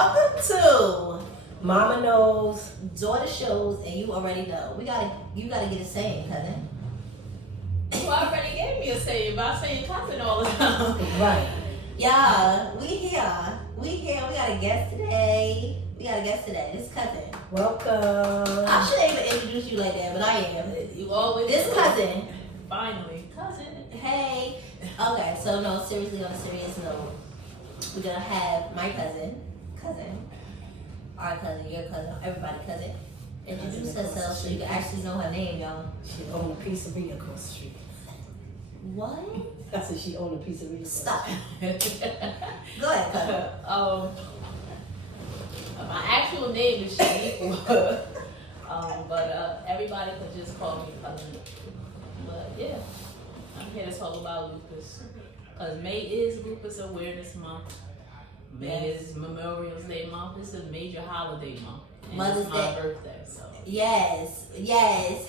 Welcome to Mama Knows, Daughter Shows, and you already know. You gotta get a saying, cousin. You already gave me a saying by saying cousin all the time. right? Yeah, we here. We got a guest today. This cousin. Welcome. I shouldn't even introduce you like that, but I am. You always This do. cousin. Finally, cousin. Hey. Okay, so no, seriously, on a serious note, we're gonna have my cousin, our cousin, your cousin, everybody's cousin, introduce herself so you can actually know her name, y'all. She owned a pizzeria across the street. What? I said she owned a pizzeria. Stop. Go ahead, cousin. My actual name is Shaniqua, but everybody can just call me cousin. But yeah, I'm here to talk about lupus. Because May is Lupus Awareness Month. May is Memorial Day month. It's a major holiday month. And Mother's it's my Day. birthday, so. Yes.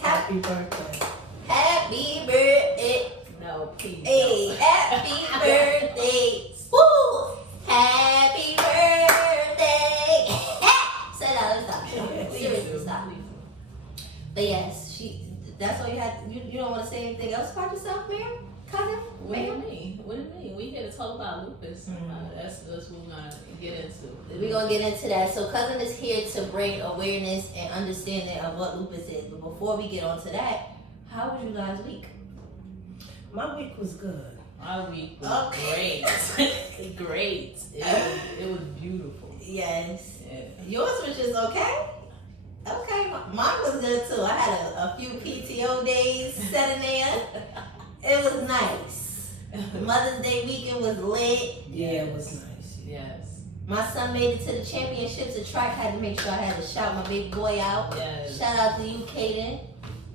Happy birthday. Happy birthday. No, please. Hey, don't. happy birthday. Woo! Happy birthday. Say that, stop. Seriously, stop. But yes, that's all you had. You don't want to say anything else about yourself, ma'am? Cousin? What do you mean? What do you mean? We here to talk about lupus. That's what we're gonna get into. We're gonna get into that. So cousin is here to bring awareness and understanding of what lupus is. But before we get on to that, how was you guys' week? My week was good. My week was great. Great. It was beautiful. Yes. Yeah. Yours was just okay? Okay, mine was good too. I had a few PTO days set in there. It was nice. Mother's Day weekend was lit. Yeah, it was nice. Yes. My son made it to the championships of track. Had to make sure I had to shout my big boy out. Yes. Shout out to you, Kaden.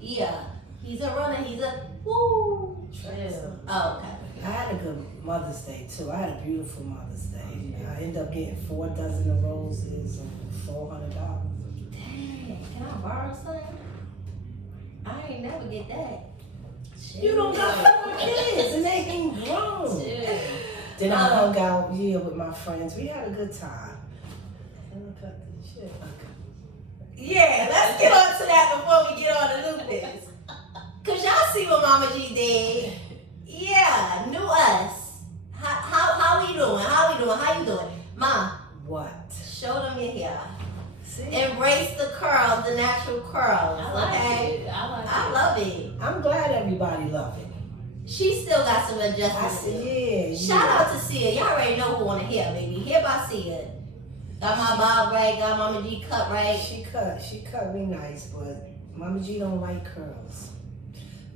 Yeah, he's a runner. He's a woo. Yeah. Oh, okay. I had a good Mother's Day too. I had a beautiful Mother's Day. I ended up getting 4 dozen of roses and $400. Dang, can I borrow some? I ain't never get that. You don't got 4 kids and they ain't grown. Yeah. Then I hung out with my friends. We had a good time. And I cut the shit. Yeah, let's get on to that before we get on to lupus. Cause y'all see what Mama G did. Yeah, knew us. How we doing? How you doing? Ma, What? show them your hair. See? Embrace the curls, the natural curls. I like Okay? it. I love it. I'm glad everybody loved it. She still got some I adjustments. said, to do. yeah. Shout out to Sia. Y'all already know who on the hair, baby. Hair by Sia. Got my bob right, got Mama G cut right. She cut me nice, but Mama G don't like curls.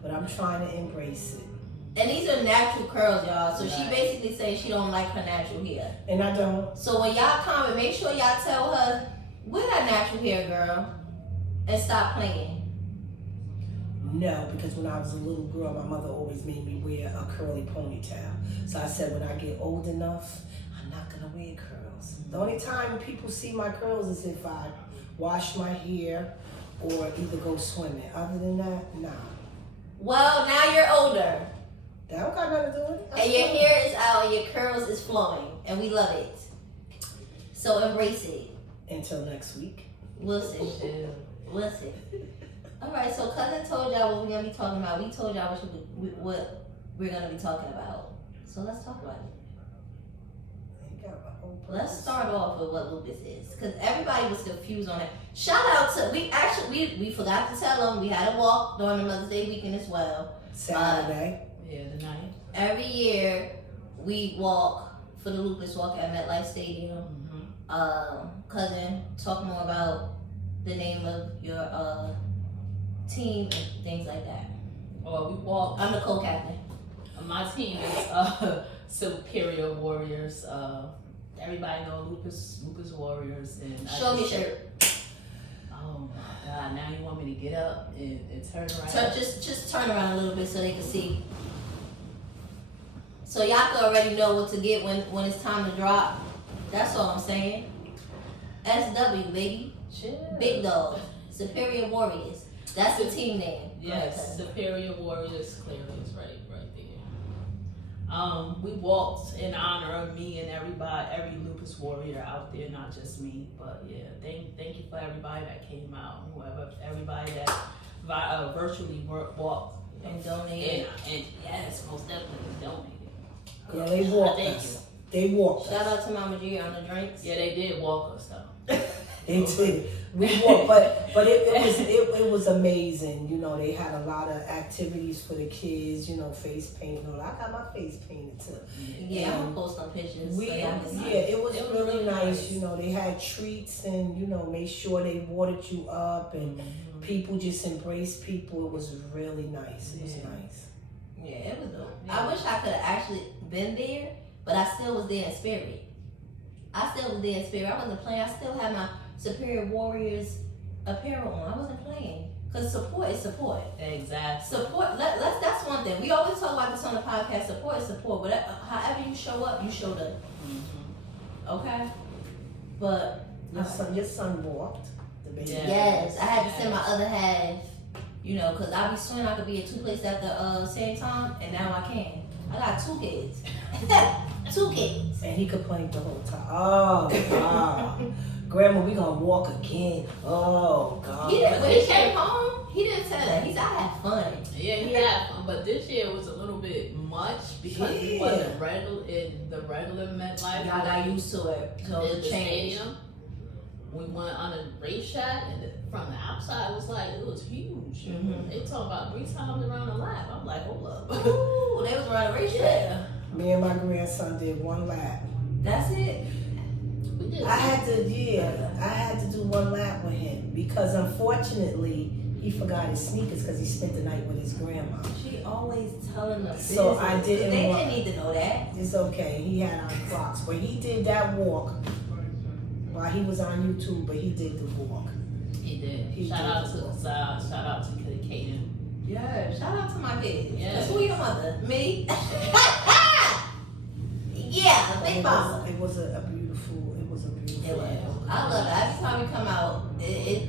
But I'm trying to embrace it. And these are natural curls, y'all. So she Right. basically saying she don't like her natural hair. And I don't. So when y'all comment, make sure y'all tell her, wear that natural hair, girl. And stop playing. No, because when I was a little girl, my mother always made me wear a curly ponytail. So I said when I get old enough, I'm not going to wear curls. The only time people see my curls is if I wash my hair or either go swimming. Other than that, nah. Well, now you're older. That don't got nothing to do with it. And your hair is out and your curls is flowing. And we love it. So embrace it. Until next week. We'll see. Yeah. We'll see. All right, so cousin told y'all what we're gonna be talking about. We told y'all what we're gonna be talking about. So let's talk about it. Let's start off with what lupus is, because everybody was confused on it. Shout out to we forgot to tell them we had a walk during the Mother's Day weekend as well. Saturday. Yeah, the night. Every year we walk for the lupus walk at MetLife Stadium. Cousin, talk more about the name of your team and things like that. Well, we walked. I'm the co-captain. My team is Superior Warriors. Everybody know Lupus Warriors. And Show me your shirt. Oh my God! Now you want me to get up and turn around? So just turn around a little bit so they can see. So y'all can already know what to get when it's time to drop. That's all I'm saying. SW, baby. Chill. Big Dog. Superior Warriors. That's the team name. Go ahead, Yes, cousin. Superior Warriors. Clearly, is right there. We walked in honor of me and everybody, every lupus warrior out there, not just me. But yeah, thank you for everybody that came out, everybody that virtually walked and donated. And yes, most definitely donated. Yeah, they walked us. They walked us. Shout out to Mama G on the drinks. Yeah, they did walk us though. They did. We walked, but it was amazing. You know, they had a lot of activities for the kids. You know, face painting. I got my face painted too. Yeah, I'm gonna post some pictures. It was really nice. You know, they had treats and made sure they watered you up and people just embraced people. It was really nice. It was nice. Yeah, it was dope. Yeah. I wish I could have actually been there, but I still was there in spirit. I wasn't playing. I still had my Superior Warriors apparel on. I wasn't playing. Because support is support. Exactly. Support, that's one thing. We always talk about this on the podcast. Support is support. But however you show up, you showed up. Okay? But your son walked. The baby. Yes. I had to send my other half, because I be swearing I could be at two places at the same time, and now I can. I got 2 kids. 2 kids. And he complained the whole time. Oh, God. Grandma, we gonna walk again. Oh, God. When he came home, he didn't say that. He said, I had fun. Yeah, he had fun. But this year was a little bit much because we wasn't regular in the regular MetLife. Y'all got used to it. So in the stadium. We went on a racetrack, and from the outside, it was huge. They talking about 3 times around the lap. I'm like, hold up. Ooh, they was around a racetrack. Yeah. Me and my grandson did 1 lap. That's it. We did. I had to do 1 lap with him because unfortunately he forgot his sneakers because he spent the night with his grandma. She always telling us. So I didn't. They didn't need to know that. It's okay. He had on Crocs, but he did that walk while he was on YouTube. But he did the walk. He did. Shout out to Kaden. Yeah, shout out to my kids. Yeah. Who your mother? Me? Yeah, big mama. It was a beautiful. It was. I love it. Every time we come out, it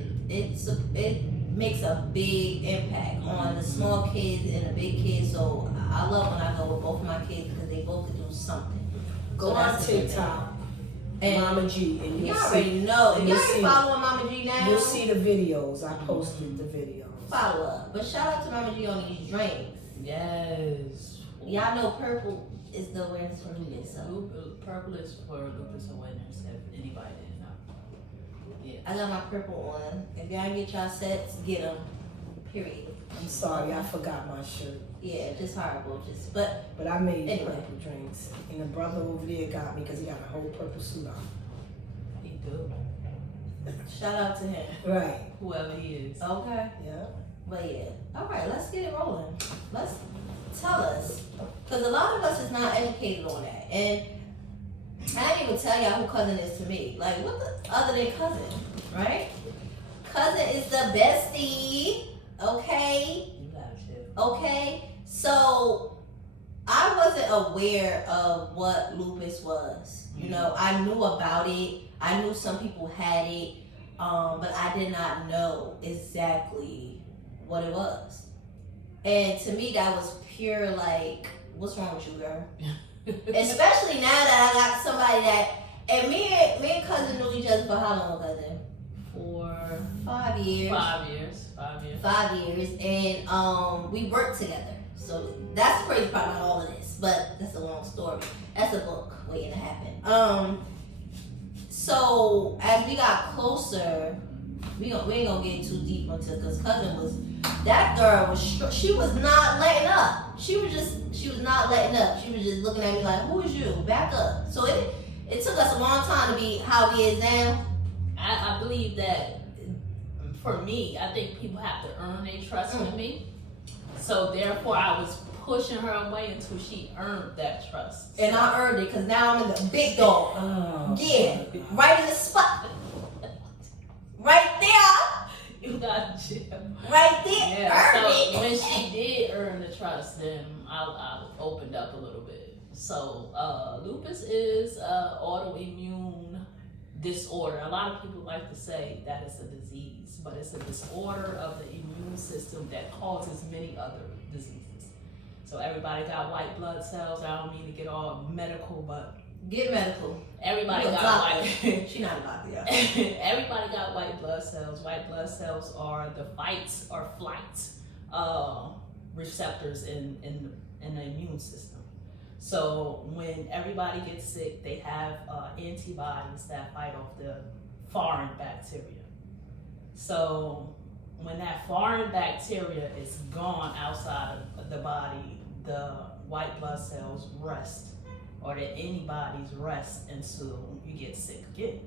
makes a big impact on the small kids and the big kids. So I love when I go with both of my kids because they both can do something. Go on TikTok, and Mama G, and you already know. If y'all ain't following Mama G now, you'll see the videos. I posted the videos. Follow up. But shout out to Mama G on these drinks. Yes. Y'all know purple is the awareness for lupus. So. Purple is for lupus awareness, if anybody didn't know. Yeah. I got my purple on. If y'all get y'all sets, get them. Period. I'm sorry, I forgot my shirt. Yeah, just horrible. But I made purple drinks. And the brother over there got me because he got a whole purple suit on. He do. Shout out to him. Right. Whoever he is. Okay. Yeah. But yeah. All right, let's get it rolling. Let's tell us. Because a lot of us is not educated on that. And I didn't even tell y'all who cousin is to me. Like, what the other than cousin, right? Cousin is the bestie, okay? You got shit. Okay? So, I wasn't aware of what lupus was. I knew about it. I knew some people had it, but I did not know exactly what it was. And to me, that was pure, like, what's wrong with you, girl? Especially now that I got somebody that, and me and cousin knew each other for how long, cousin? For 5 years. 5 years. 5 years. 5 years, and we worked together. So that's the crazy part about all of this, but that's a long story. That's a book waiting to happen. So as we got closer, we ain't gonna get too deep into it because cousin that girl she was not letting up. She was not letting up. She was just looking at me like, who is you? Back up. So it took us a long time to be how we is now. I believe that for me, I think people have to earn their trust with me. So therefore, I was pushing her away until she earned that trust. And I earned it because now I'm in the big dog. Yeah, right in the spot. Right there. You got Jim. Right there. Yeah, Earned so it. when she did earn the trust, then I opened up a little bit. So lupus is autoimmune disorder. A lot of people like to say that it's a disease, but it's a disorder of the immune system that causes many other diseases. So everybody got white blood cells. I don't mean to get all medical, but Get medical. everybody You a got doctor. white. She not a doctor, y'all. Everybody got white blood cells. White blood cells are the fight or flight receptors in the immune system. So when everybody gets sick, they have antibodies that fight off the foreign bacteria. So when that foreign bacteria is gone outside of the body, the white blood cells rest, or the antibodies rest until you get sick again.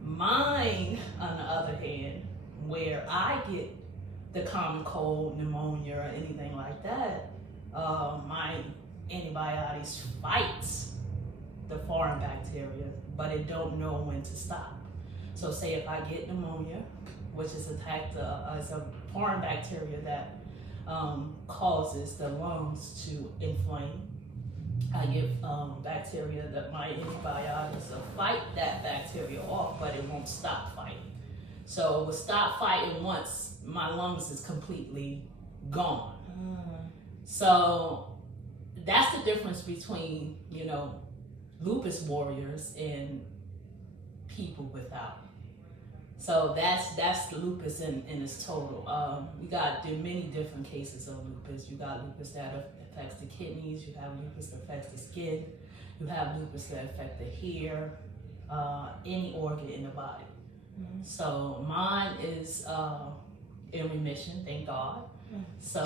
Mine, on the other hand, where I get the common cold, pneumonia, or anything like that, my antibiotics fights the foreign bacteria, but it don't know when to stop. So say if I get pneumonia, which is it's a foreign bacteria that causes the lungs to inflame. I give bacteria that my antibiotics will fight that bacteria off, but it won't stop fighting. So it will stop fighting once my lungs is completely gone. So that's the difference between, lupus warriors and people without. So that's lupus in its total. We got many different cases of lupus. You got lupus that affects the kidneys. You have lupus that affects the skin. You have lupus that affects the hair, any organ in the body. So mine is in remission, thank God. So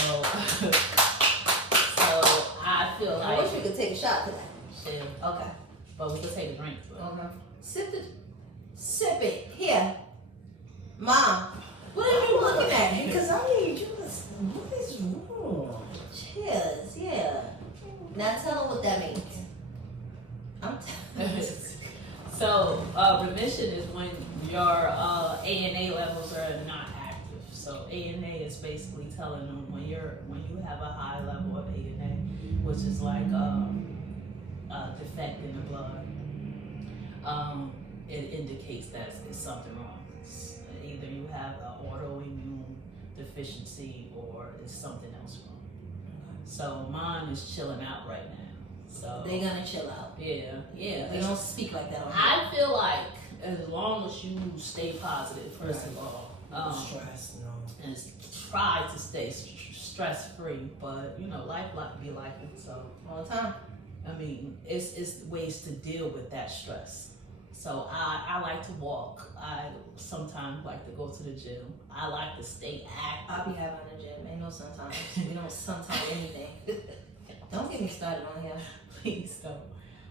I feel like I wish we could take a shot to that. shit, Okay. but we could take a drink to it. Okay. Sip it. Here. Mom, what are you looking at? Because I need you to. What is wrong? Cheers, yeah. Now tell them what that means. I'm So remission is when your ANA levels are not active. So ANA is basically telling them when you have a high level of ANA, which is like a defect in the blood. It indicates that there's something wrong. Either you have an autoimmune deficiency or it's something else wrong. So mine is chilling out right now. So They're gonna chill out. yeah. We don't speak like that on here. I feel like as long as you stay positive, first of all, Stress, no. and try to stay stress free, but life be life, so All the time. I mean, it's ways to deal with that stress. So I like to walk. I sometimes like to go to the gym. I like to stay active. I'll be having a gym. Ain't no sometimes. We don't sometimes anything. Don't get me started on here. Please don't.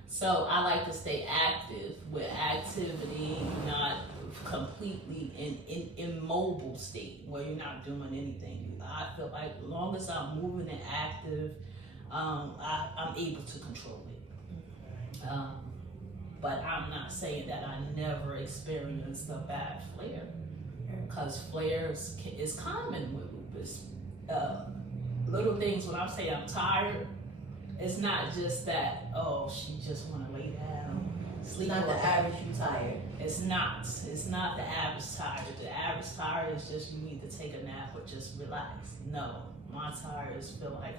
So I like to stay active with activity, not completely in immobile state where you're not doing anything. I feel like as long as I'm moving and active, I'm able to control it. But I'm not saying that I never experienced a bad flare, because flares is common with lupus. Little things when I say I'm tired, it's not just that, she just want to lay down, sleep. It's not the average you tired. It's not the average tired. The average tired is just you need to take a nap or just relax. No, my tired is feel like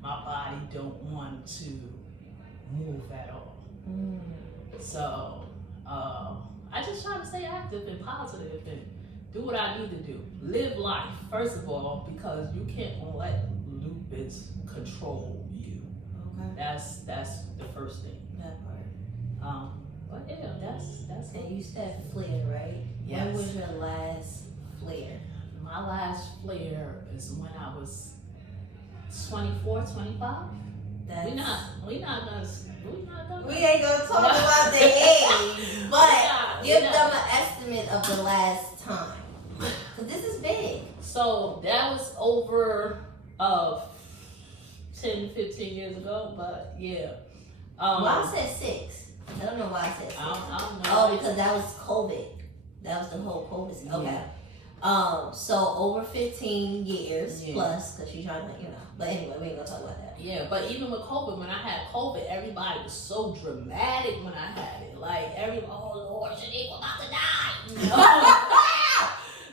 my body don't want to move at all. So I just try to stay active and positive and do what I need to do. Live life, first of all, because you can't let lupus control you. Okay. That's the first thing. That part. But yeah, that's And you said flare, right? Yes. When was your last flare? My last flare is when I was 24, 25. We not gonna. We ain't gonna talk about the age, but give them an estimate of the last time. Cause this is big. So that was over 10, 15 years ago, but yeah. Why I said 6? I don't know why I said 6. I don't know. Oh, because that was COVID. That was the whole COVID. Okay. So over 15 years plus, because she's trying to, But anyway, we ain't gonna talk about that. Yeah, but even with COVID, when I had COVID, everybody was so dramatic when I had it. Like, oh Lord, Shaniqua about to die.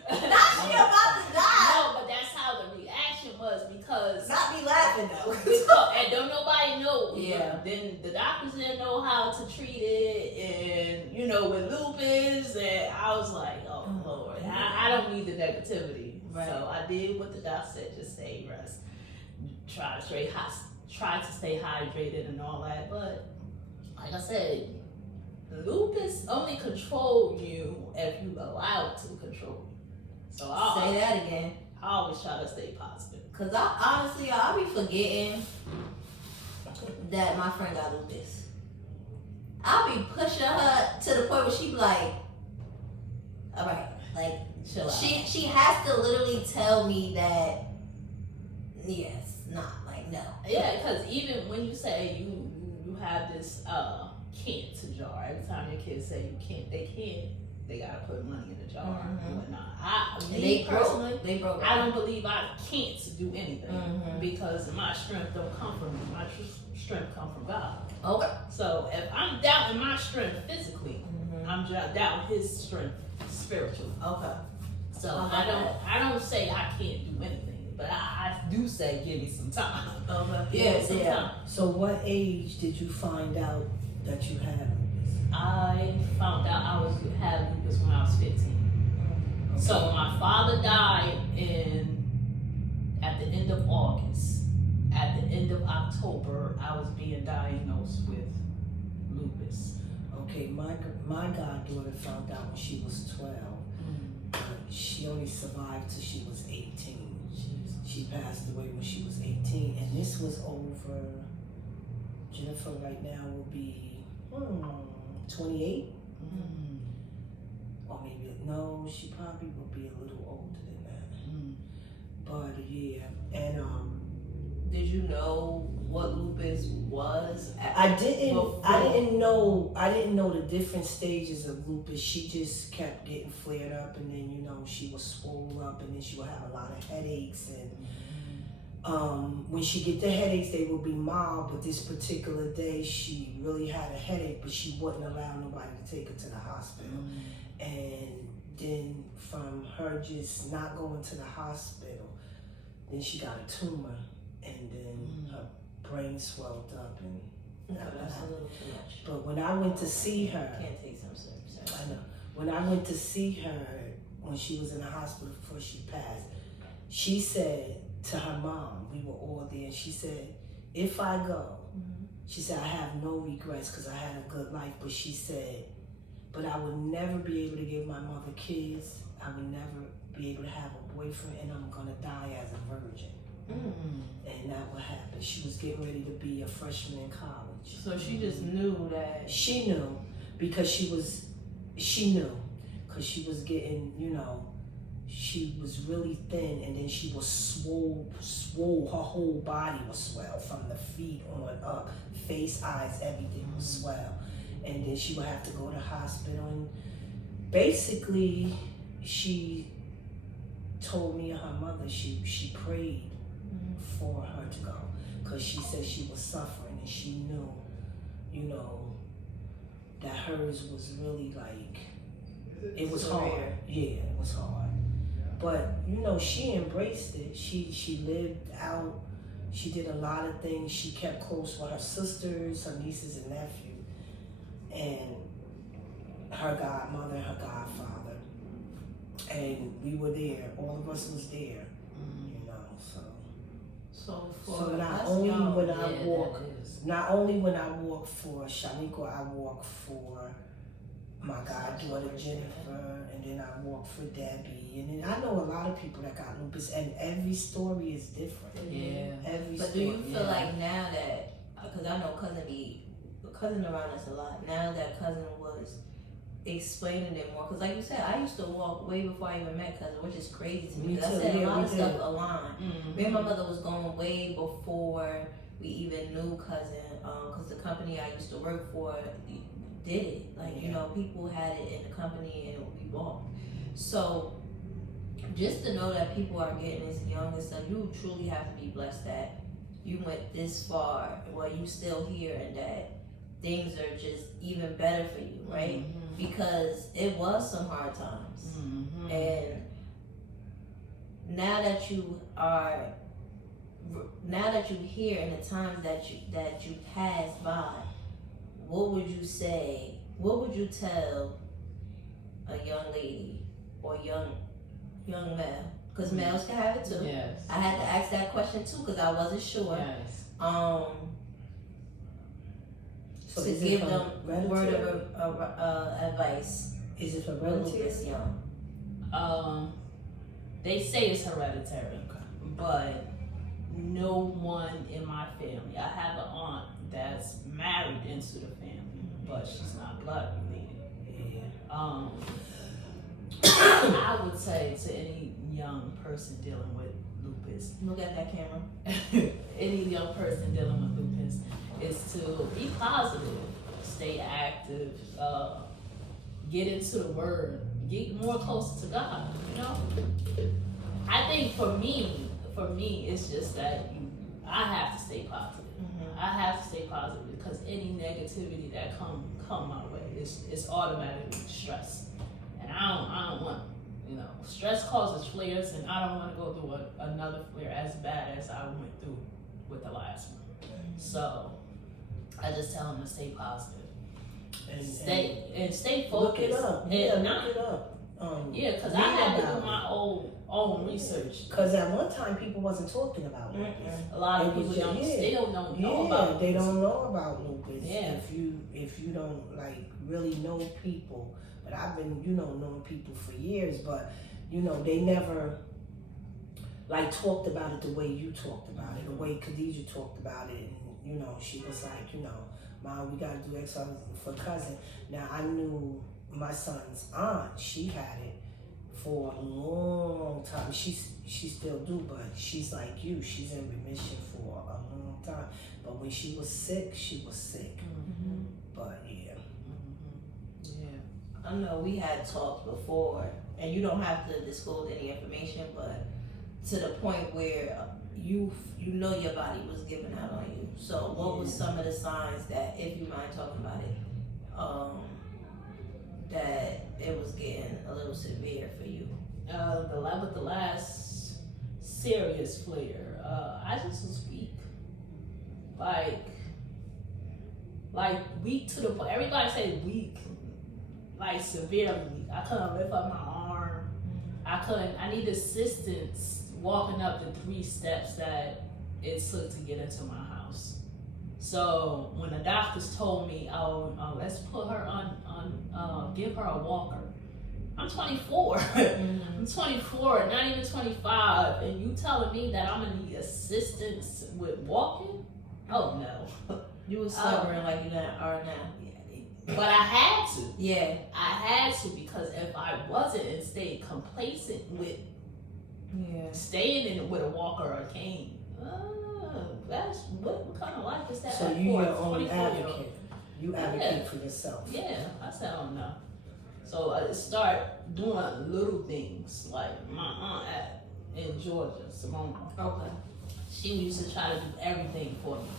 Not she about to die. No, but that's how the reaction was, because Not me laughing though. with lupus, and I was like, oh Lord, I don't need the negativity. Right. So I did what the doctor said, just stay rest, try to stay hydrated and all that. But like I said, lupus only control you if you allow it to control you. So Say that again. I always try to stay positive. Cause I'll be forgetting that my friend got lupus. I'll be pushing her to the point where she be like, all right, like Chill out. she has to literally tell me that yes, not like no. Yeah, because even when you say you have this can't jar, every time your kids say you can't, they gotta put money in the jar and whatnot. They broke. I don't believe I can't do anything because my strength don't come from me. My strength come from God. Okay. So if I'm doubting my strength physically, I'm just doubting His strength spiritually. Okay. So I don't say I can't do anything, but I do say give me some time. Okay. Yeah. So what age did you find out that you had lupus? I found out I had lupus when I was 15. Okay. So my father died at the end of August. At the end of October, I was being diagnosed with lupus. Okay, my goddaughter found out when she was 12. She only survived till she was 18. She passed away when she was 18, and this was over. Jennifer right now will be 28, or maybe no, she probably will be a little older than that. But yeah, and Did you know what lupus was? I didn't know the different stages of lupus. She just kept getting flared up, and then she was swollen up, and then she would have a lot of headaches. And when she get the headaches, they would be mild. But this particular day, she really had a headache, but she wouldn't allow nobody to take her to the hospital. And then from her just not going to the hospital, then she got a tumor, and then her brain swelled up, and That's a little too much. But when I went to see her, Can't take some syrup. I know. When I went to see her when she was in the hospital before she passed, she said to her mom, we were all there, and she said, if I go, she said, I have no regrets because I had a good life, but she said, but I would never be able to give my mother kids. I would never be able to have a boyfriend, and I'm going to die as a virgin. And that what happened. She was getting ready to be a freshman in college. So she just knew that. She knew because she was getting, she was really thin, and then she was swole. Her whole body was swell from the feet on up, face, eyes, everything was swell. And then she would have to go to the hospital, and basically she told me and her mother she prayed for her to go, because she said she was suffering, and she knew, that hers was really like, it was hard. Yeah, it was hard. But, she embraced it. She lived out. She did a lot of things. She kept close with her sisters, her nieces and nephew, and her godmother, her godfather. And we were there. All of us was there, So not only when I walk for Shaniqua, I walk for my goddaughter Jennifer, and then I walk for Debbie, and then I know a lot of people that got lupus, and every story is different. Yeah. But do you feel like now that, because I know cousin around us a lot, now that cousin was explaining it more, because like you said, I used to walk way before I even met cousin, which is crazy to me, because I said a lot of stuff aligned. Me and my mother was going way before we even knew cousin, because the company I used to work for did it. Like, people had it in the company and we walked. So just to know that people are getting this young and stuff, you truly have to be blessed that you went this far while you still here, and that things are just even better for you, right? Because it was some hard times. And now that you hear in the times that you passed by, what would you say? What would you tell a young lady or young male, because males can have it too. Yes. I had to ask that question too because I wasn't sure. Yes. So to give them word of advice. Is it When hereditary? Lupus young. They say it's hereditary, but no one in my family. I have an aunt that's married into the family, but she's not blood related. Yeah. I would say to any young person dealing with lupus, Look at that camera. any young person dealing with lupus, is to be positive, stay active, get into the word, get more closer to God, you know? I think for me, it's just that I have to stay positive. I have to stay positive because any negativity that come my way is automatically stress. And I don't want, stress causes flares, and I don't want to go through another flare as bad as I went through with the last one. So I just tell them to stay positive, stay focused. Look it up. Yeah, And look it up. Because I had to do my own research. Because at one time people wasn't talking about lupus. A lot of people don't. They don't know about lupus. They don't know about lupus. Yeah. If you don't really know people, but I've been knowing people for years, but they never talked about it the way you talked about it, the way Khadijah talked about it, and she was like, Mom, we gotta do X for cousin. Now I knew my son's aunt, she had it for a long time. She still do, but she's like you. She's in remission for a long time. But when she was sick, she was sick. Mm-hmm. But yeah. I know we had talked before, and you don't have to disclose any information, but to the point where you know your body was giving out on you. So what was some of the signs that, if you mind talking about it, that it was getting a little severe for you? The last serious flare, I just was weak. Like weak to the point. Everybody say weak, like severely weak. I couldn't lift up my arm. I need assistance walking up the 3 steps that it took to get into my house. So when the doctors told me, let's put her on, give her a walker. I'm 24. I'm 24, not even 25, and you telling me that I'm gonna need assistance with walking? Oh no. You were stubborn like you are now. But I had to. Yeah. I had to, because if I wasn't and stayed complacent with staying in with a walker or a cane, that's what kind of life is that? So you your own advocate. You advocate for yourself. Yeah, I said, oh no. So I start doing little things like my aunt in Georgia, Simone. Okay. She used to try to do everything for me.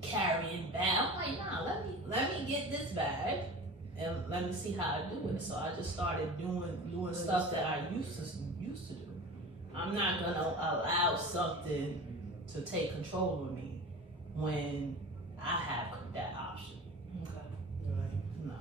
Carrying bag. I'm like, nah, let me get this bag and let me see how I do it. So I just started doing stuff that I used to do. I'm not gonna allow something to take control of me when I have that option. Okay. No.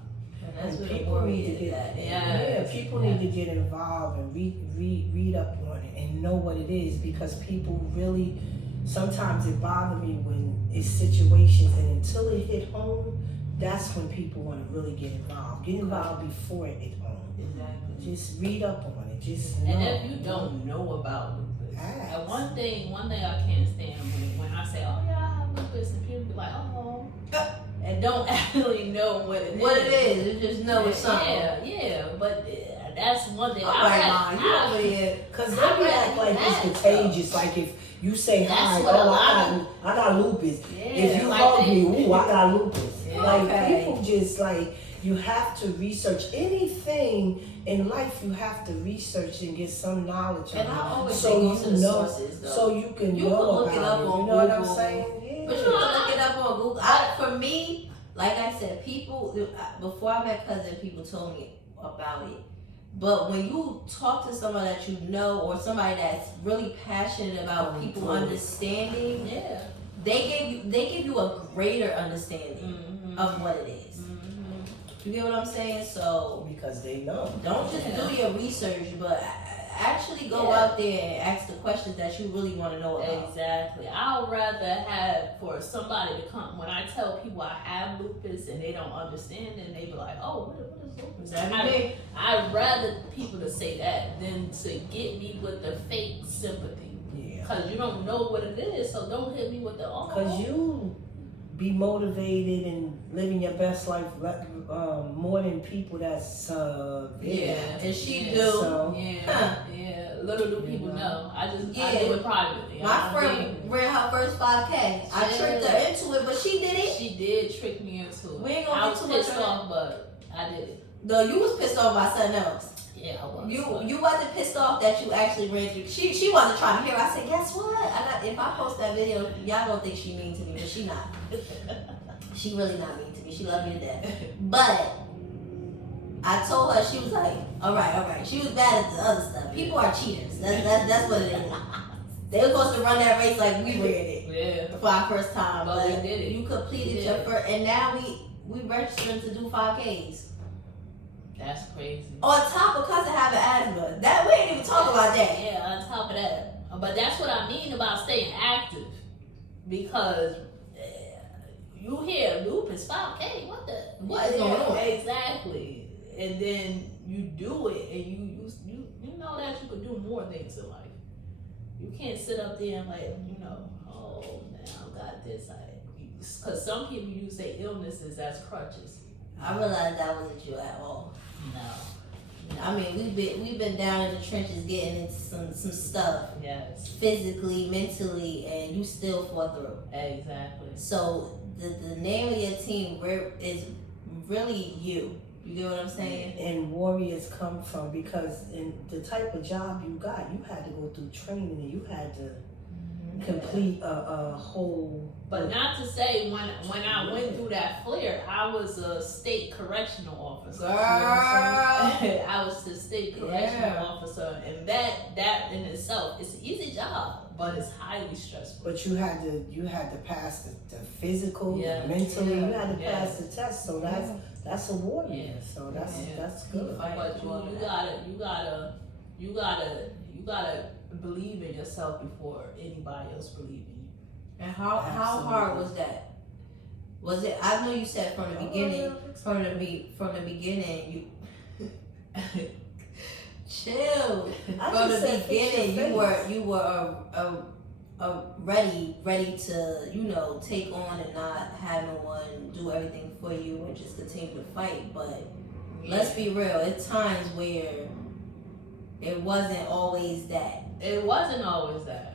And that's what people need to get people need to get involved and read up on it and know what it is, because people really, sometimes it bothers me when it's situations, and until it hit home, that's when people want to really get involved. Get involved before it hit home. Exactly. Just read up on it. Just know. And if you don't know about lupus, and one thing I can't stand when I say, oh yeah, I have lupus, and people be like, oh, and don't actually know what it is. You just know it's something. Yeah, but that's one thing. Because they be act like it's contagious. Like if you say hi, I got lupus. Yeah, if you hug me, ooh, I got lupus. People just you have to research anything in life. You have to research and get some knowledge. And I always so go you to the know, sources, though. so you can You know can look it about up it. on You know what I'm Google. saying? Yeah. But you can look it up on Google. For me, like I said, people, before I met Cousin, people told me about it. But when you talk to someone that you know, or somebody that's really passionate about people understanding, they give you a greater understanding of what it is. You get what I'm saying? So Because they know. don't just do your research, but actually go out there and ask the questions that you really want to know about. Exactly. I'd rather have for somebody to come when I tell people I have lupus and they don't understand, and they be like, "Oh, what is lupus?" I'd rather people to say that than to get me with the fake sympathy. Yeah. Because you don't know what it is, so don't hit me with the Because you be motivated and living your best life more than people that's And she do. So, little do people know. I do it privately. My friend ran her first 5K. I tricked her into it, but she did it. She did trick me into it. We ain't gonna I get was too much pissed on off, but I did it. No, you was pissed off by something else. Yeah, I was. You wasn't pissed off that you actually ran through. She wasn't trying to hear. I said, guess what? If I post that video, y'all don't think she mean to me, but she not. She really not mean to me. She love me to death. But I told her, she was like, all right. She was bad at the other stuff. People are cheaters. That's what it is. They were supposed to run that race like we ran it. For our first time. But we did it. You completed your first, and now we registering to do 5Ks. That's crazy. On top of cousin having asthma. That we ain't even talk about that. Yeah, on top of that. But that's what I mean about staying active. Because you hear lupus 5K, what is going on? Exactly. And then you do it, and you know that you could do more things in life. You can't sit up there and oh, now I got this. Because some people use their illnesses as crutches. I realized that wasn't you at all. No. I mean, we've been down in the trenches getting into some stuff. Yes. Physically, mentally, and you still fought through. Exactly. So the name of your team is really you. You get what I'm saying? And warriors come from, because in the type of job you got, you had to go through training and you had to complete a whole. But not to say when I went through that flare, I was a state correctional officer. Girl. I was the state correctional officer, and that in itself is an easy job, but it's highly stressful. But you had to pass the physical, mentally. You had to pass the test, so that's a warrior. Yeah. So that's good. But you gotta believe in yourself before anybody else believes in you. And how hard was that? Was it? I know you said from the beginning. From the beginning, you chill. From the beginning, you were ready to take on and not have no one do everything for you and just continue to fight. But let's be real. It's times where it wasn't always that. It wasn't always that.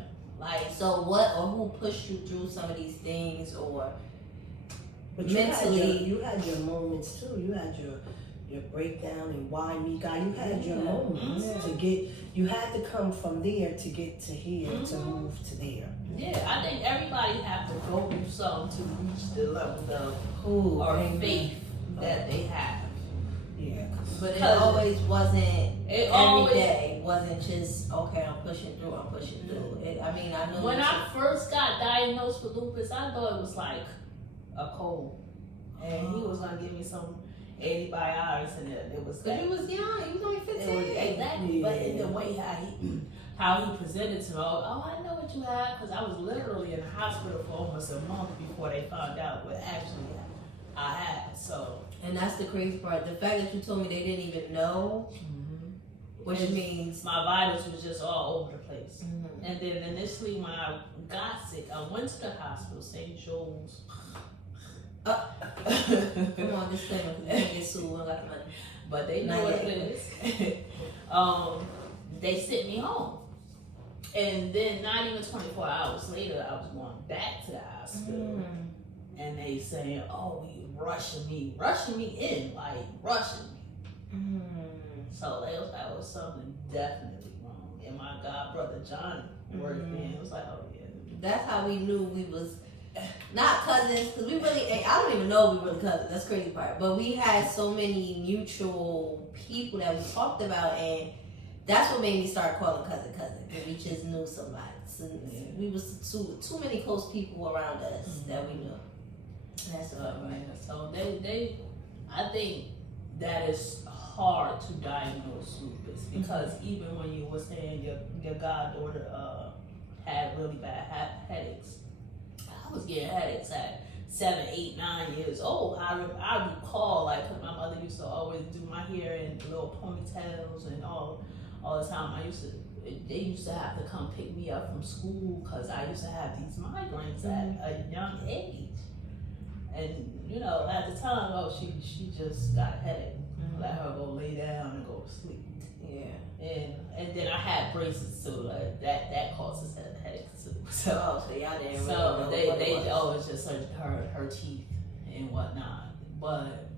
So what or who pushed you through some of these things, or but mentally? You had your moments too. You had your breakdown and why me guy. You had your moments to get. You had to come from there to get to here to move to there. Yeah, I think everybody have to go through something to reach the level of faith that they have. Yeah, but it always wasn't. Every day wasn't just okay. I'm pushing through. I know. When I first got diagnosed with lupus, I thought it was like a cold, and he was gonna give me some antibiotics, and it was. Cause you was young. You was only 15. Exactly, but in the way how he presented to me, I know what you have, because I was literally in the hospital for almost a month before they found out what actually I had. So. And that's the crazy part. The fact that you told me they didn't even know, which means my vitals was just all over the place. And then initially when I got sick, I went to the hospital, St. Joe's. Come on, disclaimer, because you can't get sued, we don't got the money. But they know what it is. They sent me home. And then not even 24 hours later, I was going back to the hospital. And they saying, oh, you rushing me in, rushing me. So that was something definitely wrong. And my god brother Johnny worked in. It was like, oh yeah. That's how we knew we was not cousins, because we really, I don't even know if we were cousins. That's the crazy part. But we had so many mutual people that we talked about, and that's what made me start calling cousin, because we just knew somebody. So we was too many close people around us that we knew. That's right. So they I think that is hard to diagnose lupus because even when you were saying your goddaughter had really bad headaches, I was getting headaches at 7, 8, 9 years old. I recall, like, 'cause my mother used to always do my hair in little ponytails and all the time. They used to have to come pick me up from school because I used to have these migraines at a young age. And you know, at the time, she just got a headache. Let her go lay down and go to sleep. Yeah. And then I had braces, so that causes headaches too. So y'all didn't really so know they what it was. it's just her teeth and whatnot. But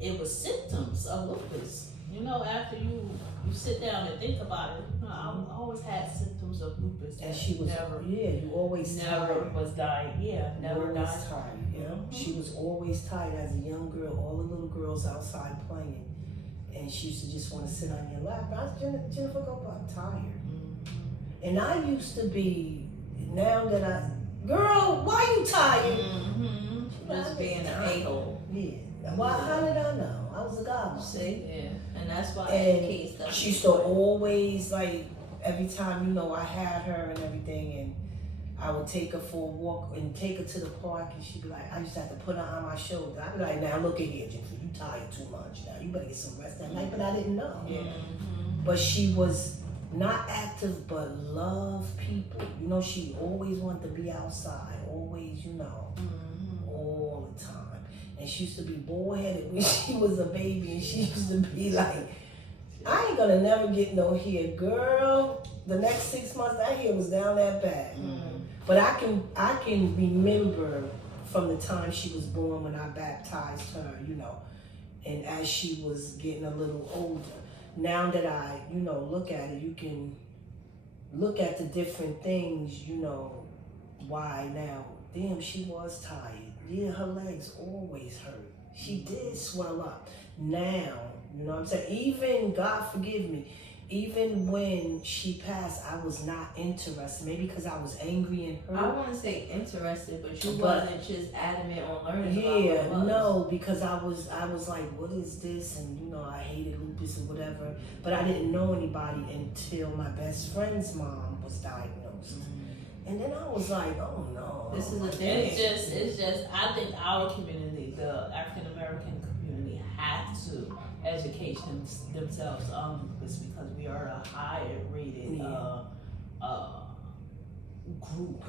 it was symptoms of lupus. You know, after you sit down and think about it, you know, I always had symptoms of lupus. And she was you always never tired. was dying. Yeah, never always died. tired. Yeah, she was always tired as a young girl. All the little girls outside playing, and she used to just want to sit on your lap. I was Jennifer, go I'm tired. And I used to be. Now that girl, why you tired? Just being an a-hole. Yeah. Why? How did I know? I was a goblin. See? Yeah. And that's why And kids stuff. she used to always, like, every time, you know, I had her and everything, and I would take her for a walk and take her to the park, and she'd be like, I just have to put her on my shoulder. I'd be like, now look at here, Jennifer, you tired too much. Now you better get some rest that night. But I didn't know. But she was not active, but loved people. You know, she always wanted to be outside, always, you know, all the time. And she used to be bullheaded when she was a baby, and she used to be like, I ain't gonna never get no hair, girl. The next 6 months, that hair was down that bad. But I can remember from the time she was born when I baptized her, you know, and as she was getting a little older. Now that I, you know, look at it, you can look at the different things, you know, why now. Damn, she was tired. Yeah, her legs always hurt. She did swell up. Now, you know what I'm saying? Even, God forgive me, even when she passed, I was not interested. Maybe because I was angry and hurt. I want to say interested, but you wasn't just adamant on learning about Yeah, what it was. no, because I was like, what is this? And you know, I hated lupus or whatever. But I didn't know anybody until my best friend's mom was diagnosed. And then I was like, oh no. This is the thing. It's just. I think our community, the African American community, have to educate themselves on lupus because we are a higher rated group.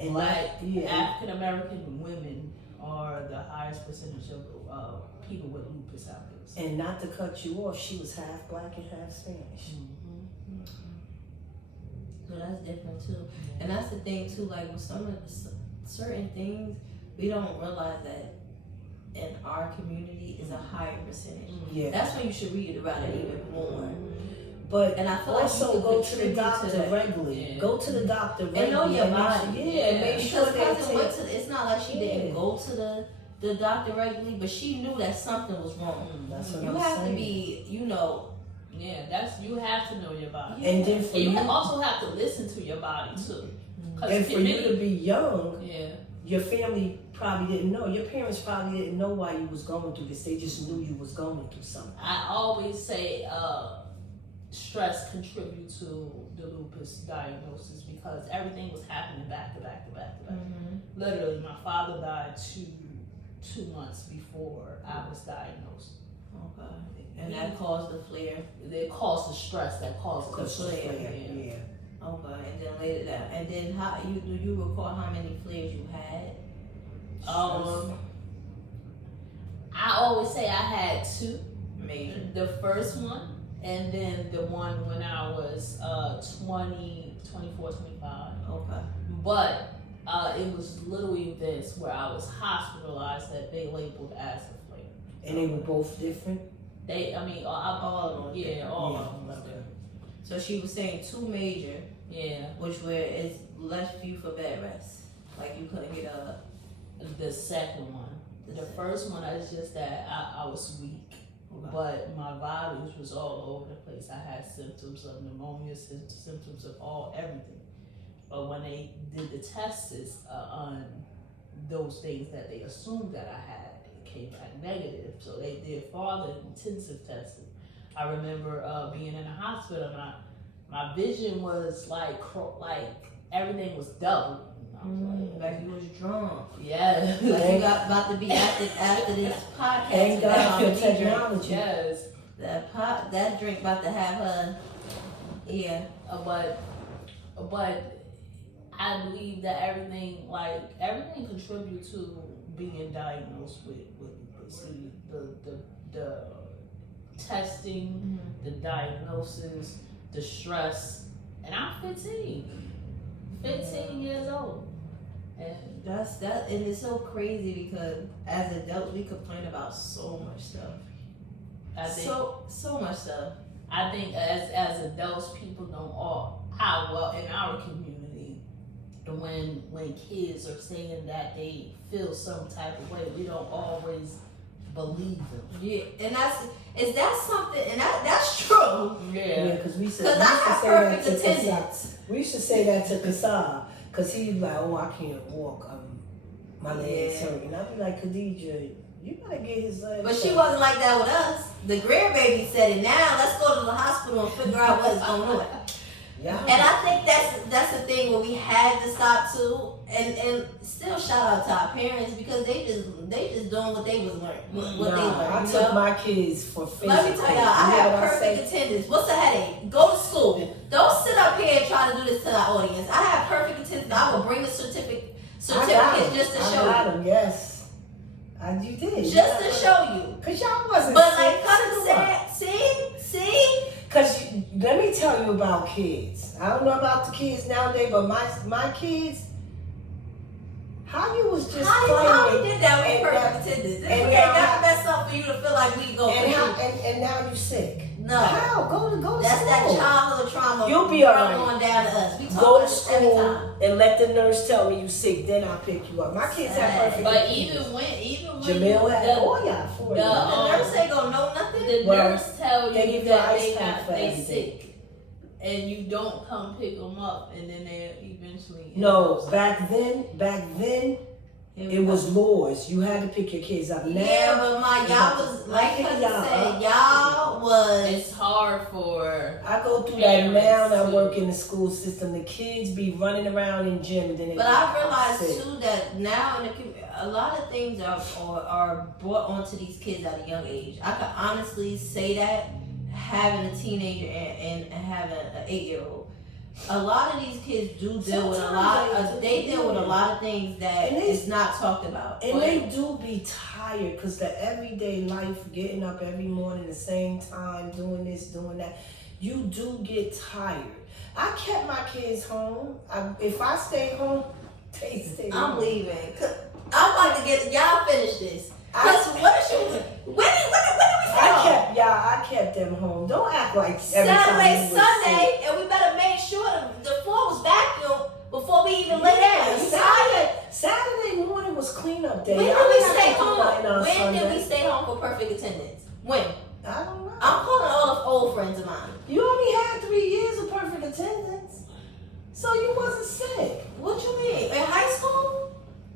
And Black African American women are the highest percentage of people with lupus out there. And not to cut you off, she was half black and half Spanish. So that's different too. And that's the thing too, like with some of certain things, we don't realize that in our community is a higher percentage. Yeah. That's when you should read about it even more. But And I feel also like go to the doctor that. regularly. Yeah. Go to the doctor regularly. And know your body. And make sure Because they cousin went to, it's not like she didn't Yeah. go to the doctor regularly, but she knew that something was wrong. That's what You I'm have saying. to be, you know. Yeah, you have to know your body. And then for And you you, also have to listen to your body too. and for you to be young, yeah. your family probably didn't know. Your parents probably didn't know why you was going through this. They just knew you was going through something. I always say stress contribute to the lupus diagnosis because everything was happening back to back to back to back. Literally, my father died two months before I was diagnosed. Okay. And that caused the flare. It caused the stress that caused the flare. Yeah. Okay, and then later that, and then how do you recall how many flares you had? I always say I had two. Major. The first one, and then the one when I was 24, 25. Okay. But it was little events where I was hospitalized that they labeled as a flare. And they were both different? All of them. Yeah, all of them was Okay. different. So she was saying two major, Yeah. which were is left for you for bed rest. Like you couldn't get a. The second one. The first one is just that I was weak. But my vitals was all over the place. I had symptoms of pneumonia, symptoms of everything. But when they did the tests on those things that they assumed that I had, it came back negative. So they did farther intensive testing. I remember being in the hospital. My vision was like everything was double. Like you was drunk. Yeah. Like you got about to be after this podcast. Thank God for technology. Yes. That drink about to have her. Yeah. But I believe that everything contributes to being diagnosed with lupus. The testing, the diagnosis, the stress, and I'm 15 years old. And and it's so crazy because as adults we complain about so much stuff. I think so much stuff. I think as adults, people don't all how well in our community when kids are saying that they feel some type of way, we don't always believe them. Yeah, and that's something, and that's true. Yeah, because we said I have perfect attendance. We used to say that to Kasar, because he'd be like, oh, I can't walk, my legs hurt. And I'd be like, Khadija, you gotta get his legs. But she wasn't like that with us. The grandbaby said it. Now let's go to the hospital and figure out what's going on. Yeah. And I think that's the thing where we had to stop too, and still shout out to our parents because they just doing what they was learning. What they learned. I took my kids for physical. Let me tell y'all, I have perfect attendance. What's a headache? Go to school. Don't sit up here and try to do this to our audience. I have perfect attendance. I will bring the certificates just to show you. Them, yes. You did. Just to show you. Because y'all wasn't But like Cousin said, see? Because let me tell you about kids. I don't know about the kids nowadays, but my kids, how you was just how we did that with perfect attendance. And not mess up for you to feel like we go and now you sick. No. How? Go to school. That's that childhood trauma. You'll be alright. Going down to us. We talk go about to this every school time. and let the nurse tell me you sick. Then I'll pick you up. My kids have perfect. But attendance. even when Jamil had all y'all for you. The nurse ain't gonna know nothing. The nurse tell you they that they sick, and you don't come pick them up, and then they eventually. No, back then. It was laws. You had to pick your kids up. Now, yeah, but y'all was like Cousin said, y'all was. It's hard for. I go through that now. I work in the school system. The kids be running around in gym, and then they. But I realize too that now in the community, a lot of things are brought onto these kids at a young age. I can honestly say that having a teenager and having an 8-year-old. A lot of these kids do deal with a lot. They deal with a lot of things that is not talked about, and they do be tired because the everyday life, getting up every morning the same time, doing this, doing that. You do get tired. I kept my kids home. If I stay home, they stay home. I'm leaving. I'm about to get y'all finish this. Cause when did we stay home? I kept them home. Don't act like Saturday, Sunday, and we better make sure the floor was vacuumed before we even lay down. Saturday morning was cleanup day. When did we stay home? When did we stay home for perfect attendance? When? I don't know. I'm calling all the old friends of mine. You only had 3 years of perfect attendance, so you wasn't sick. What you mean? In high school?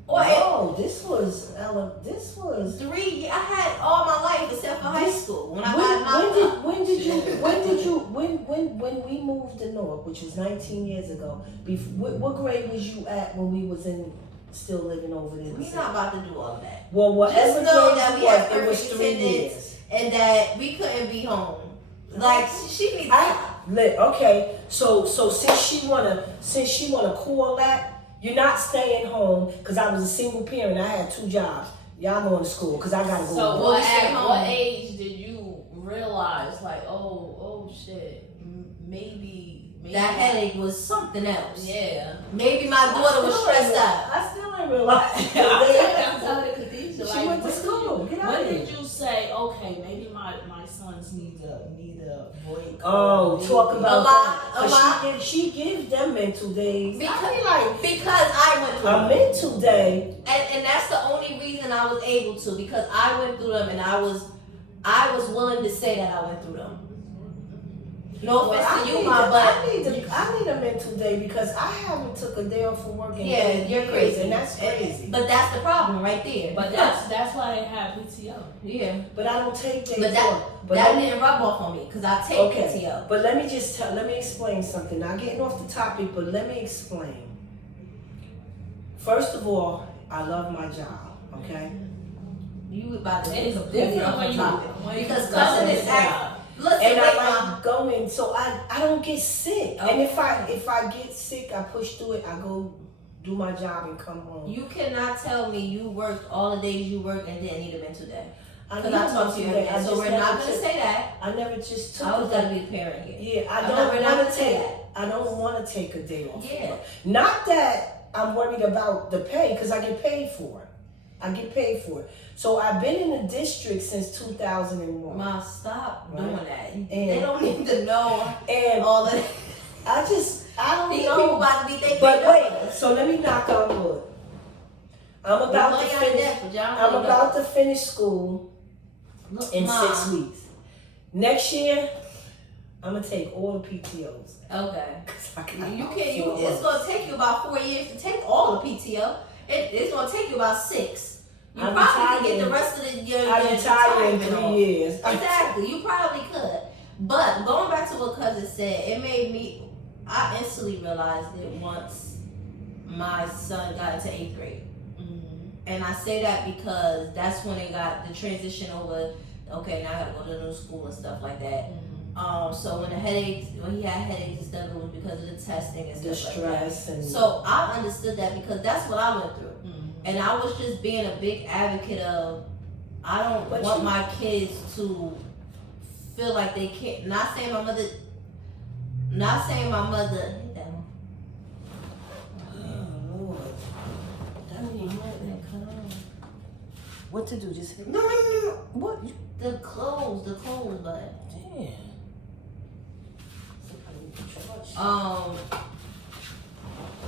No, this was 3. I had all my life except for high school. When we moved to North, which was 19 years ago, what grade was you at when we was still living over there? We're not about to do all of that. Well, whatever just know grade that we was, had it was perfect 3 attendance years. and that we couldn't be home. Like she needs. Okay, so since she wanna call that. You're not staying home because I was a single parent. I had 2 jobs. Y'all going to school because I gotta go. So what age did you realize like oh shit maybe that headache was something else? Yeah. Maybe my daughter was stressed out. I still ain't realized. I'm telling Khadija, she went to school. When did you say okay maybe my sons need a break? Oh, talk about a lot. She gives them mental days. Because I went through a mental day. And that's the only reason I was able to, because I went through them and I was willing to say that I went through them. No offense Well, to you, Ma, but I need a mental day because I haven't took a day off from work in yeah, you're years, crazy, and that's crazy. But that's the problem right there. But that's why they have PTO. Yeah. But I don't take days But that off. But that didn't rub off on me because I take PTO. But let me explain something. Not getting off the topic, but let me explain. First of all, I love my job. Okay. You about to It's completely different off when the you topic because cussing is act. Listen, And wait, I Mom. like going, so I don't get sick. Okay. And if I get sick, I push through it. I go do my job and come home. You cannot tell me you worked all the days you worked and didn't need a mental day. Because need I a talked to you every mental day. day. So we're not going to say that. I never just took I was it. going to be a parent here. Yeah, I We're don't not want to say take. that. I don't want to take a day off. Yeah. Not that I'm worried about the pay because I get paid for it. I get paid for it. So I've been in the district since 2001. Ma, stop doing that. And They don't need to know and all of that. I don't These know. people about to be thinking. But wait, so let me knock on wood. I'm about to finish school Look, in Ma. 6 weeks. Next year, I'm gonna take all the PTOs. Okay. You It's gonna take you about 4 years to take all the PTO. It's gonna take you about 6. You I'm probably could retiring. get the rest of your I retire in 3 years. Exactly. You probably could. But going back to what cousin said, it made me. I instantly realized it once my son got into 8th grade. And I say that because that's when it got the transition over. Okay, now I gotta go to the new school and stuff like that. So when he had headaches and stuff, it was because of the testing and The stuff like that. stress and So I understood that because that's what I went through, and I was just being a big advocate of. I don't want my kids to feel like they can't. Not saying my mother. Hit that one. Oh Lord. That means what to do? Just hit No. What? The clothes button. Damn.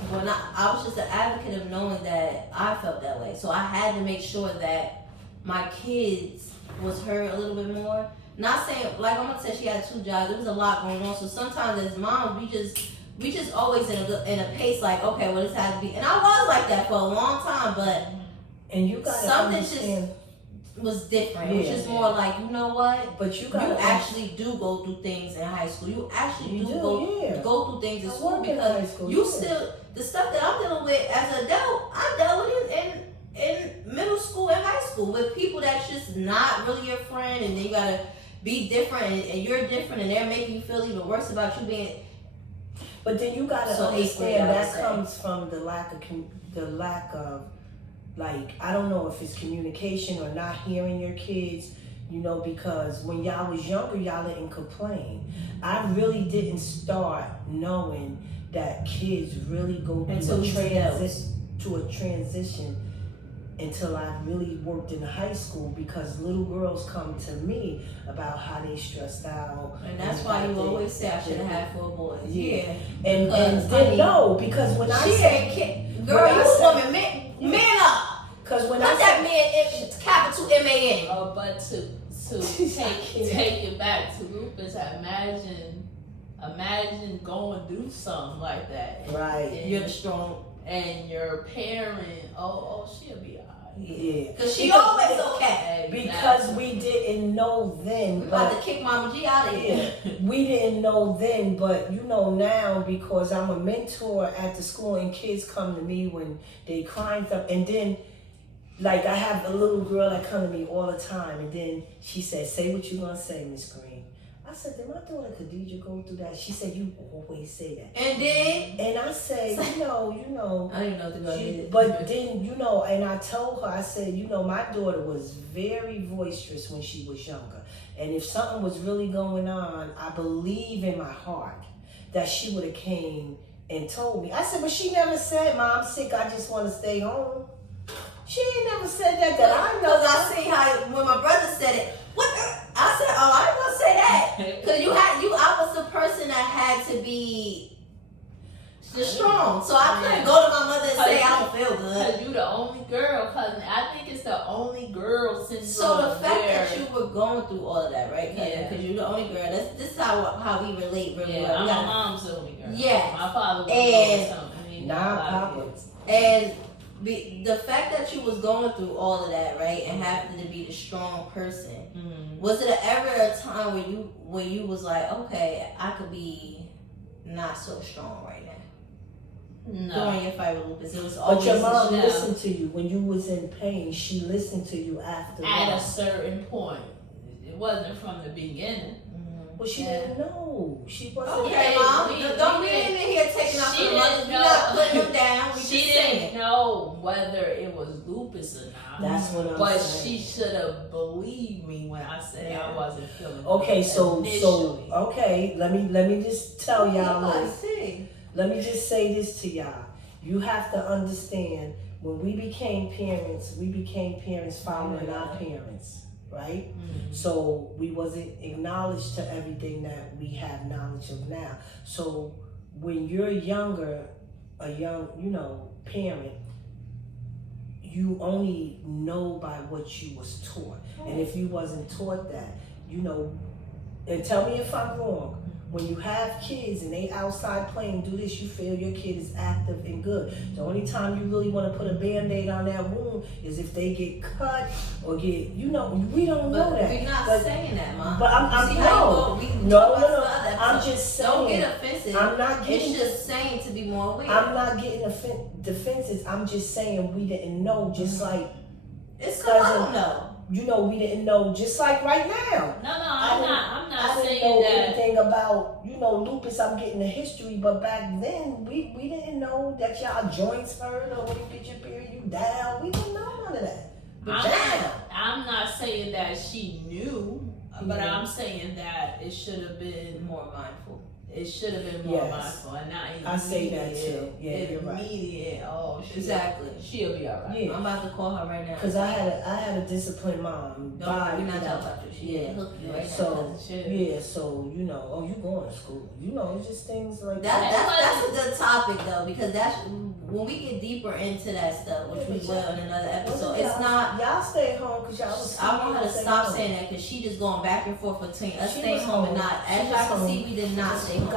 When I was just an advocate of knowing that I felt that way, so I had to make sure that my kids was heard a little bit more. Not saying, like I'm gonna say, she had 2 jobs. There was a lot going on, so sometimes as moms, we just always in a pace like, okay, well this has to be. And I was like that for a long time, but and you got something understand. just was different. It was just more like, you know what? But you actually do go through things in high school. You actually go through things in school because still the stuff that I'm dealing with as an adult, I dealt with it in middle school and high school with people that's just not really your friend, and then you gotta be different and you're different and they're making you feel even worse about you being. But then you gotta understand that comes from the lack of like, I don't know if it's communication or not hearing your kids, because when y'all was younger, y'all didn't complain. I really didn't start knowing that kids really go through a transition until I really worked in high school, because little girls come to me about how they stressed out. And that's why you always say I should have had 4 boys. Yeah. And then no, because when I say, girl, you a woman, man up. Because when I that man, capital MAN. Oh, but to take it back to Lupus, imagine going through something like that. Right. And you're strong. And your parent, she'll be alright. Yeah. Because she always okay. Because we didn't know then. We about to kick Mama G out of here. We didn't know then, but now because I'm a mentor at the school and kids come to me when they crying stuff, and then like I have a little girl that come to me all the time, and then she said, "Say what you gonna say, Miss Green." I said, "Did my daughter Khadijah go through that?" She said, "You always say that." And then? And I said, you know. I don't even know what to go. But then, and I told her, I said, my daughter was very boisterous when she was younger. And if something was really going on, I believe in my heart that she would have came and told me. I said, but she never said, "Mom, I'm sick, I just want to stay home." She ain't never said that I know. Because I see how, when my brother said it, I said, oh, I ain't gonna say that. Because I was the person that had to be strong. So I couldn't go to my mother and say, I don't feel good. Because you the only girl, cousin. I think it's the only girl since. So the fact that you were going through all of that, right? Because you the only girl. This is how we relate really well. My mom's the only girl. Yeah. My father was and Papa. And the fact that you was going through all of that, right, and having to be the strong person, was it ever a time when you was like, okay, I could be not so strong right now? No. During your fight with lupus, it was always. But your mom listened to you when you was in pain. She listened to you after. At a certain point, it wasn't from the beginning. Well, she didn't know. She wasn't. Okay, Mom. Don't be in here taking off the mothers. We're not putting them down. We She just didn't saying. know whether it was lupus or not. That's what I'm But saying. she should have believed me when I said I wasn't feeling Okay, good so initially. okay. Let me just tell y'all this. See. Let me just say this to y'all. You have to understand, when we became parents following our parents, right? So we wasn't acknowledged to everything that we have knowledge of now. So when you're younger, a young, parent, you only know by what you was taught. And if you wasn't taught that, and tell me if I'm wrong, when you have kids and they outside playing, do this, you feel your kid is active and good. The only time you really want to put a Band-Aid on that wound is if they get cut or get, we don't know that. We're not saying that, Mom. But I'm just saying. Don't get offensive. I'm not getting. It's just saying to be more aware. I'm not getting defenses. I'm just saying we didn't know, just like. It's because I don't know. We didn't know, just like right now. No, I'm not I saying didn't know that. anything about, lupus. I'm getting the history, but back then we didn't know that y'all joints hurt or when you get your period you down. We didn't know none of that. I'm not saying that she knew, but I'm saying that it should have been more mindful. It should have been more mindful and not immediate. I say that too. Yeah, you're right. Immediate. Oh, exactly. She'll be all right. Yeah. I'm about to call her right now. Because I had a disciplined mom. We're not talking about you. She didn't hook you right now. So you going to school. It's just things like that. That's a good topic though, because that's when we get deeper into that stuff, which we will in another episode. It's not y'all stay home because y'all was. I want her to stop saying that because she just going back and forth between us staying home and not. As y'all can see, we did not stay home.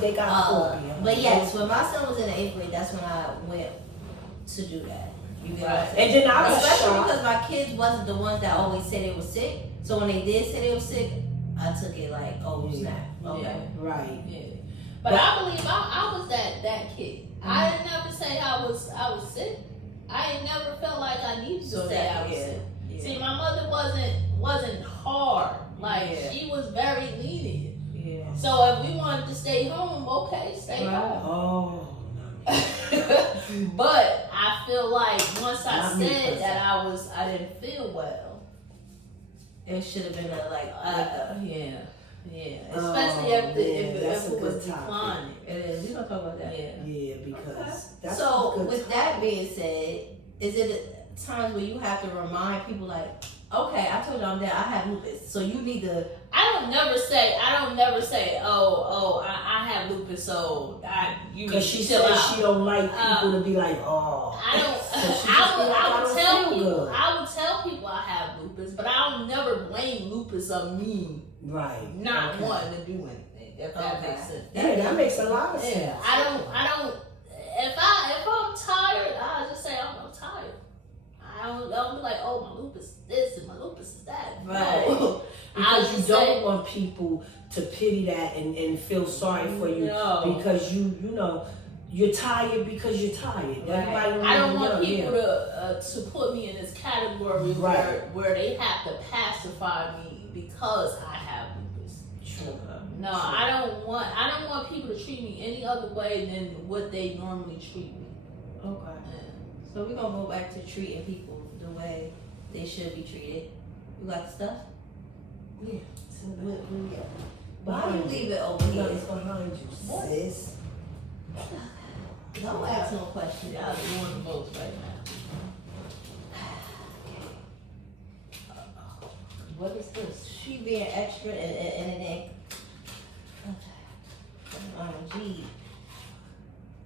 They got caught. But yes, when my son was in the 8th grade, that's when I went to do that. You get what I'm saying? And then I was especially shocked. because my kids wasn't the ones that always said they were sick. So when they did say they were sick, I took it like, oh snap. Okay. Yeah. Right. Yeah. But I believe I was that kid. I didn't never say I was sick. I ain't never felt like I needed to say I was sick. Yeah. See, my mother wasn't hard. Like she was very lenient. Yeah. So if we wanted to stay home, okay, stay home. Oh. But I feel like once I said that I didn't feel well, it should have been especially if it was declining. It is. We gonna talk about that. Yeah, because that's so. With that being said, is it times where you have to remind people like, okay, I told y'all that I have lupus, so you need to. I don't never say, oh, I have lupus, so you because she chill said out. she don't like people to be like, oh. I don't. So I would tell people. good. I would tell people I have lupus, but I'll never blame lupus on me. Right. Not wanting to do anything. If that makes sense. Yeah, that makes a lot of sense. Yeah, I don't. If I'm tired, I just say I'm tired. I don't be like, oh, my lupus is this and my lupus is that. Right. No. Because you don't want people to pity that and feel sorry for you because you're tired because you're tired. Right. I don't want people to put me in this category where they have to pacify me because I have lupus. True. No, True. I don't want people to treat me any other way than what they normally treat me. Okay. So we're gonna go back to treating people the way they should be treated. You got the stuff? Yeah. Why do you leave it over here? It's behind you, sis. Don't ask no questions. Y'all doing the most right now. What is this? She being extra and it ain't. G.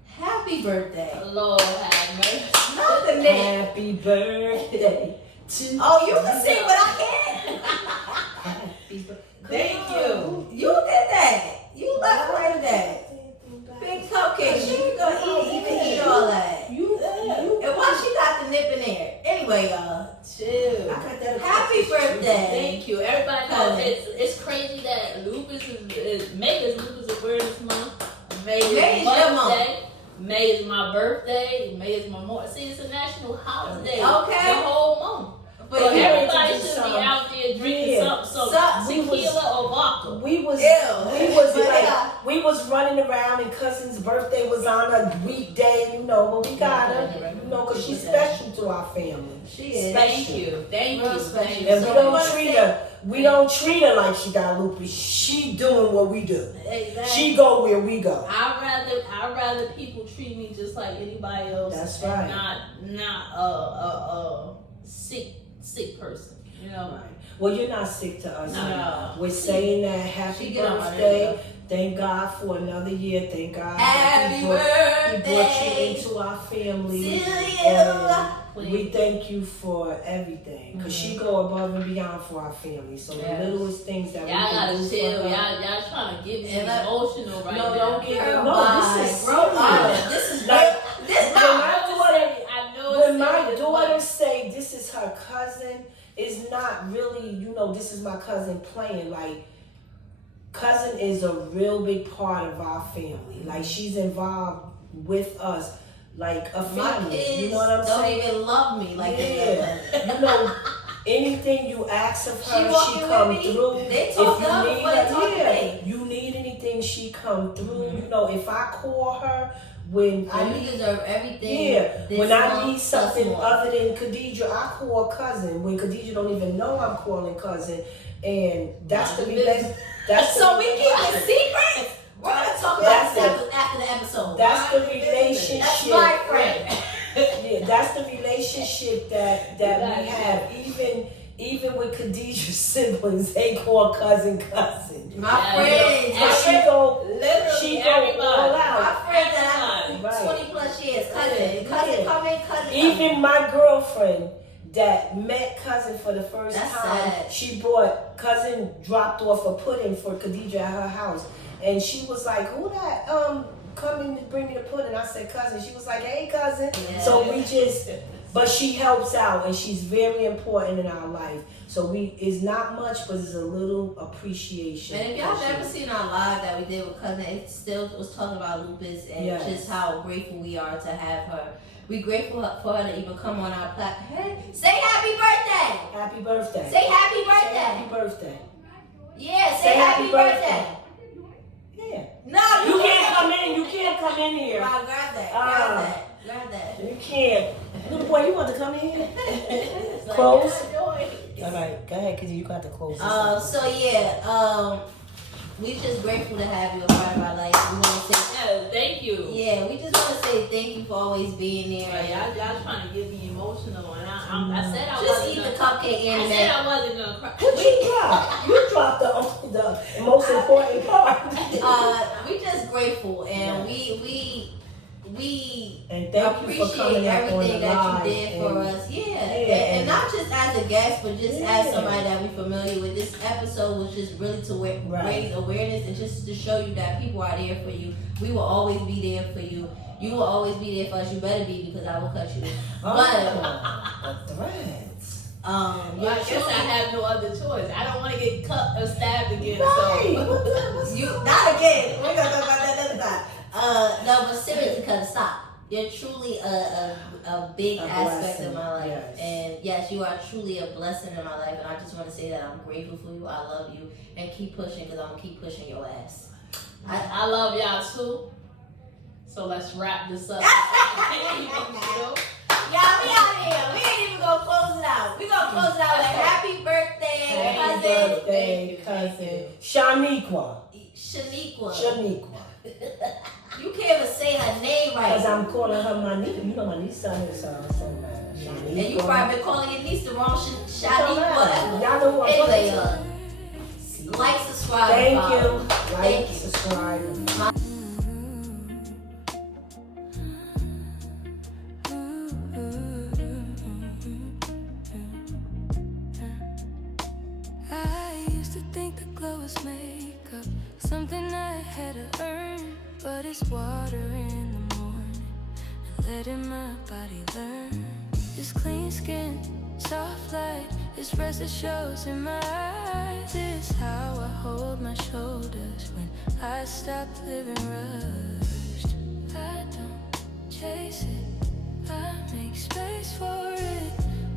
Happy birthday. Lord have mercy. Not the name. Happy birthday to Oh, you can sing, but I can't. Happy birthday. Thank you. You did that. You left right of that. Big cupcake. She ain't gonna even eat all that. And why she got the nip in there? Anyway, y'all. Chill. Happy birthday. Thank you. Everybody knows it's crazy that Lupus is May is Lupus Awareness Month. May is your Mother's month. Day. May is my birthday. May is Memorial. See, it's a national holiday. Okay. The whole month. But everybody should be out there drinking something tequila or vodka. We was running around, and cousin's birthday was on a weekday, but we got her, because she's special to our family. She is. Thank you. Special. And we don't treat her like she got lupus. She doing what we do. Exactly. She go where we go. I'd rather people treat me just like anybody else. That's right. Not a sick person. Right. Well, you're not sick to us. No. We're saying that happy birthday. Thank God for another year. Thank God Happy He birthday. brought you into our family. Celia. We thank you for everything, because she go above and beyond for our family. So the littlest things that y'all we can do gotta chill. for her. y'all trying to get me emotional right now. Don't get Girl, this is serious. This is Like, this when my daughter say this is her cousin, it's not really, this is my cousin playing. Like, cousin is a real big part of our family. Like, she's involved with us like a family. My kids you know what I'm saying? don't even love me like they love anything you ask of her, she come through. They talk to her before they talk to me. You need anything, she come through. If I call her when you deserve everything. When I need something other than Khadijah, I call cousin. When Khadijah don't even know I'm calling cousin, and that's the relation. So we keep it secret. We're gonna talk about this after the episode. That's the relationship. That's my friend. That's the relationship that we have. Even with Khadijah's siblings, they call cousin. My friends. And she go all out. My friend that I have 20 plus years. Cousin come in, cousin. Even my girlfriend that met cousin for the first time, sad. She brought cousin, dropped off a pudding for Khadijah at her house, and she was like, "Who that? Coming to bring me the pudding?" I said, "Cousin." She was like, "Hey, cousin." Yeah. So but she helps out, and she's very important in our life. So it's not much, but it's a little appreciation. And if y'all never seen our live that we did with cousin, it still was talking about Lupus and just how grateful we are to have her. We're grateful for her to even come on our platform. Hey, say happy birthday! Happy birthday! Say happy birthday! Say happy birthday! Yeah, say happy birthday! Yeah. No, you can't come in. You can't come in here. Grab that. Grab that. You can't. Little boy, you want to come in? Close. All right, go ahead, because you got to close this. We just grateful to have you a part of our life. We want to say thank you. Yeah, we just want to say thank you for always being there. Y'all trying to get me emotional, and I said I just wasn't eat the cupcake, and I said I wasn't gonna cry. What you dropped? You dropped the most important part. We just grateful, and we and thank appreciate you for coming everything that you did and, for us. And not just as a guest, but just as somebody that we're familiar with. This episode was just really to raise awareness and just to show you that people are there for you. We will always be there for you. You will always be there for us. You better be, because I will cut you. The threads. I guess I have no other choice. I don't want to get cut or stabbed again. Right. So you not again. We're gonna talk about that another time. No, but seriously, because stop. You're truly a big aspect of my life. Yes. And yes, you are truly a blessing in my life. And I just want to say that I'm grateful for you. I love you. And keep pushing, because I'm going to keep pushing your ass. I love y'all too. So let's wrap this up. Y'all, we out here. We ain't even going to close it out. We're going to close it out with happy birthday, cousin. Happy birthday, cousin. Shaniqua. You can't even say her name right. Because I'm calling her my niece. You know my niece sounded so mad. And you probably been calling your niece the wrong Shaniqua. Y'all know what anyway, like, subscribe. Thank you. Like, subscribe. I used to think the glow was wake up, something I had to earn, but it's water in the morning and letting my body learn. This clean skin, soft light, this rest that shows in my eyes. This is how I hold my shoulders when I stop living rushed. I don't chase it, I make space for it.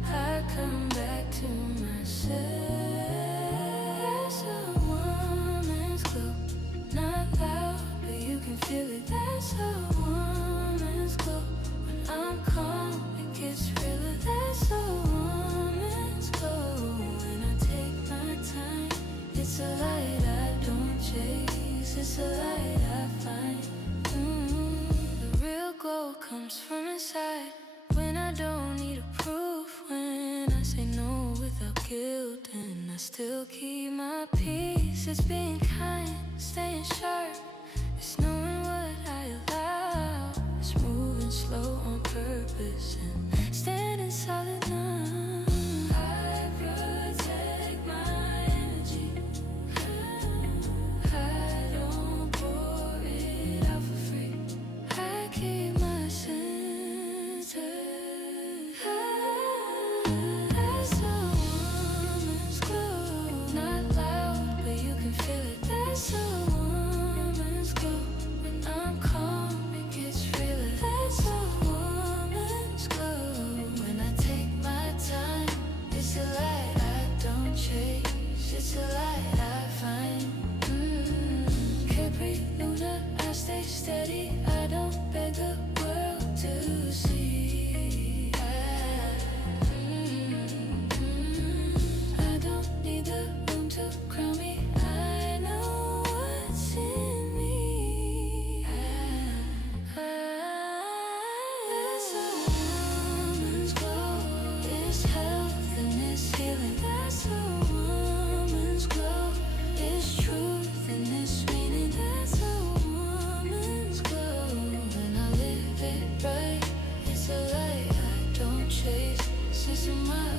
I come back to myself. That's a woman's glow, not loud, but you can feel it. That's a woman's glow. When I'm calm, it gets realer. That's a woman's glow. When I take my time, it's a light I don't chase. It's a light I find. The real glow comes from inside. When I don't need a proof, when I say no without guilt, and I still keep my peace. It's being kind, staying sharp. It's knowing what I allow. It's moving slow on purpose and standing solid now. I protect my energy. I don't pour it out for free. I keep my senses. That's a woman's glow, not loud, but you can feel it. That's a woman's glow. When I'm calm, it gets realer. That's a woman's glow. When I take my time, it's a light I don't chase. It's a light I find. Capri Luna, I stay steady. I don't beg the world to see. I don't need the room to crown me. I know what's in me. That's a woman's glow. It's health and it's healing. That's a woman's glow. It's truth and it's meaning. That's a woman's glow. When I live it right, it's a light I don't chase. Since my